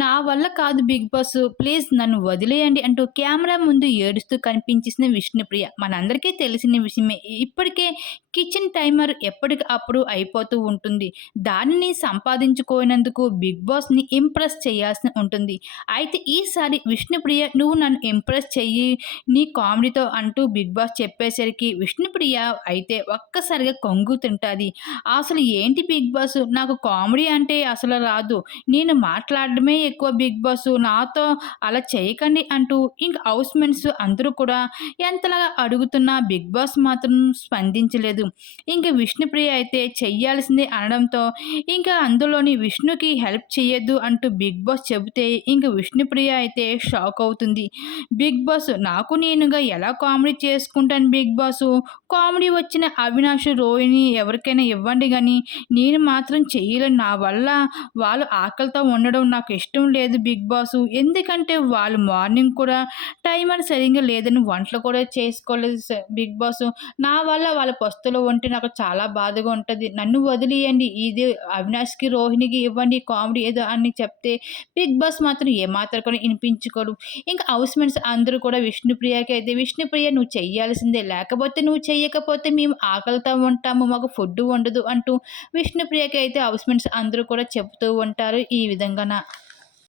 నా వల్ల కాదు బిగ్ బాస్ ప్లీజ్ నన్ను వదిలేయండి అంటూ కెమెరా ముందు ఏడుస్తూ కనిపించేసిన విష్ణుప్రియ. మనందరికీ తెలిసిన విషయమే ఇప్పటికే కిచెన్ టైమర్ ఎప్పటికప్పుడు అయిపోతూ ఉంటుంది. దానిని సంపాదించుకోనందుకు బిగ్ బాస్ని ఇంప్రెస్ చేయాల్సి ఉంటుంది. అయితే ఈసారి విష్ణుప్రియ నువ్వు నన్ను ఇంప్రెస్ చెయ్యి నీ కామెడీతో అంటూ బిగ్ బాస్ చెప్పేసరికి విష్ణుప్రియ అయితే ఒక్కసారిగా కొంగు తింటుంది. అసలు ఏంటి బిగ్ బాస్? నాకు కామెడీ అంటే అసలు రాదు. నేను మాట్లాడడమే ఎక్కువ బిగ్ బాస్ నాతో అలా చేయకండి అంటూ ఇంక హౌస్ అందరూ కూడా ఎంతలాగా అడుగుతున్నా బిగ్ బాస్ మాత్రం స్పందించలేదు. ఇంక విష్ణుప్రియ అయితే చెయ్యాల్సిందే అనడంతో ఇంకా అందులోని విష్ణుకి హెల్ప్ చేయొద్దు అంటూ బిగ్ బాస్ చెబితే ఇంక విష్ణుప్రియ అయితే షాక్ అవుతుంది. బిగ్ బాస్ నాకు నేనుగా ఎలా కామెడీ చేసుకుంటాను బిగ్ బాస్? కామెడీ వచ్చిన అవినాష్ రోహిణి ఎవరికైనా ఇవ్వండి కానీ నేను మాత్రం చేయలేను నా వల్ల వాళ్ళు ఆకలితో ఉండడం నాకు ఇష్టం లేదు బిగ్ బాస్. ఎందుకంటే వాళ్ళు మార్నింగ్ కూడా టైమర్ సరిగ్గా లేదని వంటలు కూడా చేసుకోలేదు బిగ్ బాస్. నా వల్ల వాళ్ళ పస్తులు ఉంటే నాకు చాలా బాధగా ఉంటుంది. నన్ను వదిలేయండి. ఇది అవినాష్కి రోహిణికి ఇవ్వండి కామెడీ ఏదో అని చెప్తే బిగ్ బాస్ మాత్రం ఏమాత్రం కూడా వినిపించుకోడు. ఇంకా హౌస్ మెంట్స్ అందరూ కూడా విష్ణుప్రియకి అయితే విష్ణుప్రియ నువ్వు చెయ్యాల్సిందే. లేకపోతే నువ్వు చెయ్యకపోతే మేము ఆకలితో ఉంటాము. మాకు ఫుడ్ ఉండదు అంటూ విష్ణుప్రియకి అయితే హౌస్ మెంట్స్ అందరూ కూడా చెప్తూ ఉంటారు ఈ విధంగా